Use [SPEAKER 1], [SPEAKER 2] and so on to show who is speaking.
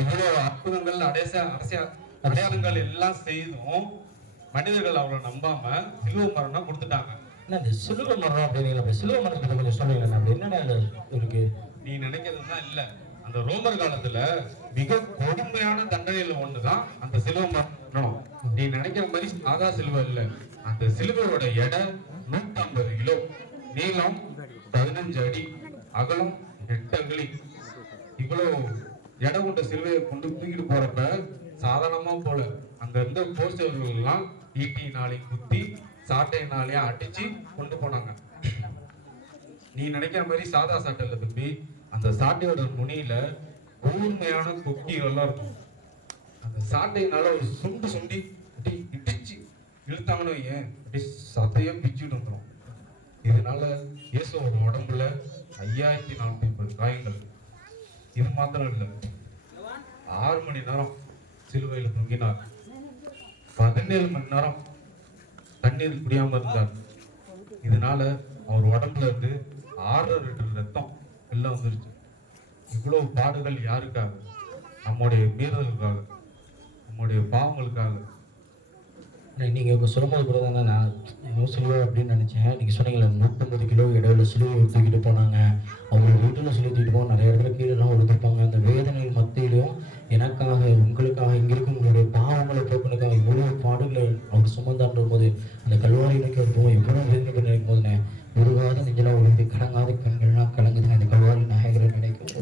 [SPEAKER 1] இவ்வளவு அற்புதங்கள் அடைச அரசியல் அடையாளங்கள் எல்லாம் செய்தும் மனிதர்கள் அவளை நம்பாம சிலுவை மரணம் கொடுத்துட்டாங்க.
[SPEAKER 2] இந்த சிலுவை மரம் அப்படின்னீங்களா? அப்ப சிலுவை மரத்தை பத்தி கொஞ்சம் என்னடா இதுல இருக்கு
[SPEAKER 1] நீ நினைக்கிறதுதான் இல்ல. அந்த ரோமர் காலத்துல மிக கொடுமையான தண்டனையில ஒண்ணுதான் அந்த சிலுவை மரணம். நீ நினைக்கிற மாதிரி சாதா சிலுவை இல்ல. அந்த சிலுவையோட எடை நூத்தி ஐம்பது கிலோ. நீளம் பதினஞ்சு அடி. அகலம் எட்டு அங்குலி இவ்வளவு எடை கொண்ட சிலுவையை கொண்டு தூக்கிட்டு போறப்ப சாதாரணமா போல. அங்க இருந்த போஸ்டர்கள் எல்லாம் ஈட்டினாலையும் குத்தி சாட்டையினாலையும் அடிச்சு கொண்டு போனாங்க. நீ நினைக்கிற மாதிரி சாதா சாட்டை இல்ல தம்பி. அந்த சாட்டையோட நுனியில கூர்மையான கொக்கிகள் எல்லாம் இருக்கும். அந்த சாட்டையினால ஒரு சுண்டு சுண்டி அப்படி இடிச்சு இழுத்தாங்கன்னு ஏன் அப்படி சதையே பிச்சுட்டு வந்துடும் இதனால இயேசுவோட உடம்புல ஐயாயிரத்தி நானூத்தி ஐம்பது காயங்கள் இது மாத்திரம் இல்லை. ஆறு மணி நேரம் சிலுவையில் தொங்கினார். பதினேழு மணி நேரம் தண்ணீர் குடியாம இருந்தார். இதனால அவர் உடம்புல இருந்து ஆறரை லிட்டர் ரத்தம் எல்லாம் வந்துருச்சு. இவ்வளவு பாடுகள் யாருக்காக? நம்முடைய மீறலுக்காக நம்முடைய பாவங்களுக்காக.
[SPEAKER 2] நீங்கள் இப்போ சொல்லும்போது கூட தானே நான் இன்னும் சொல்லுவேன் அப்படின்னு நினைச்சேன். நீங்கள் சொன்னீங்களே நூற்றம்பது கிலோ இடையில சிலுவை தூக்கிட்டு போனாங்க. அவங்க வீட்டில் சிலுவை தூக்கிட்டு போக நிறைய இடத்துல கீழெல்லாம் விழுந்திருப்பாங்க அந்த வேதனைகள் மத்தியிலையும் எனக்காக உங்களுக்காக இங்கே இருக்கும் உங்களுடைய பாவங்களை போக்குனுக்காக இவ்வளோ பாடுகளை அவர் சுமந்தான்ற போது அந்த கல்வாரி நோக்கி அவர் போகும் எவ்வளவு வேதனை பண்ணி போதுனே உருவாத நெஞ்செல்லாம் உழுந்து கலங்காத கண்கள்லாம் கலங்குது.